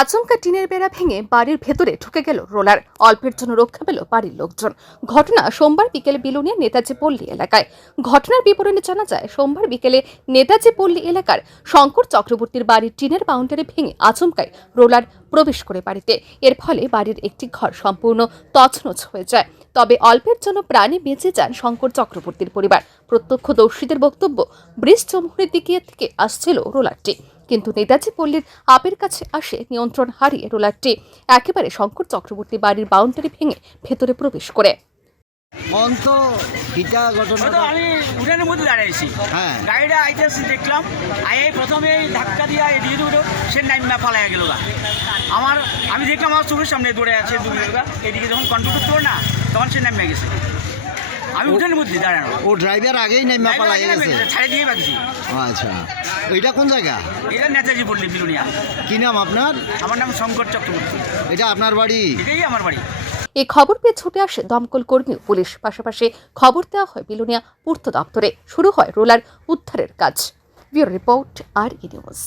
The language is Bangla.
আচমকা টিনের বেড়া ভেঙে বাড়ির ভেতরে ঢুকে গেল রোলার। অল্পের জন্য রক্ষা পেল বাড়ির লোকজন। ঘটনা সোমবার বিকেলে বিলুনিয়া নেতাজি পল্লী এলাকায়। ঘটনার বিবরণে জানা যায়, সোমবার বিকেলে নেতাজি পল্লী এলাকার শঙ্কর চক্রবর্তীর বাড়ির টিনের বাউন্ডারি ভেঙে আচমকায় রোলার প্রবেশ করে বাড়িতে। এর ফলে বাড়ির একটি ঘর সম্পূর্ণ তছনছ হয়ে যায়। তবে অল্পের জন্য প্রাণে বেঁচে যান শঙ্কর চক্রবর্তীর পরিবার। প্রত্যক্ষদর্শীদের বক্তব্য, ব্রিজ চমুহরের দিকে থেকে আসছিল রোলারটি। কিন্তু নেতাজি পল্লীর আপের কাছে আসে নিয়ন্ত্রণ হারিয়ে রোলারটি। একেবারে শঙ্কর চক্রবর্তী বাড়ির বাউন্ডারি ভেঙে ভেতরে প্রবেশ করে। অন্ত কিটা ঘটনা তো আমি উঠানের মধ্যে দাঁড়িয়েছি হ্যাঁ। গাড়িটা আইতেছি দেখলাম। আই প্রথমে ধাক্কা দিয়ে এদিকে দুটো সে নাইমা পালাইয়া গেল গা। আমার আমি দেখলাম আমার চোখের সামনে দৌড়ে আছে দূরে এদিকে যখন কন্ট্রোল করতে না তখন সে নামিয়ে গেছে। আমি দাঁড়ানো। ও ড্রাইভার আগেই নেমা পালাই গেছে? ছাড়ে দিয়ে আচ্ছা। এটা কোন জায়গা? এটা নেতাজি বললি বিলুনিয়া। কি নাম আপনার? আমার নাম শঙ্কর চক্রবর্তী। এটা আপনার বাড়ি? এটাই আমার বাড়ি। এই খবর পেয়ে ছুটে আসে দমকল কর্মী ও পুলিশ। পাশাপাশি খবর দেওয়া হয় বিলুনিয়া পূর্ত দপ্তরে। শুরু হয় রোলার উদ্ধারের কাজ। Bureau report R E news.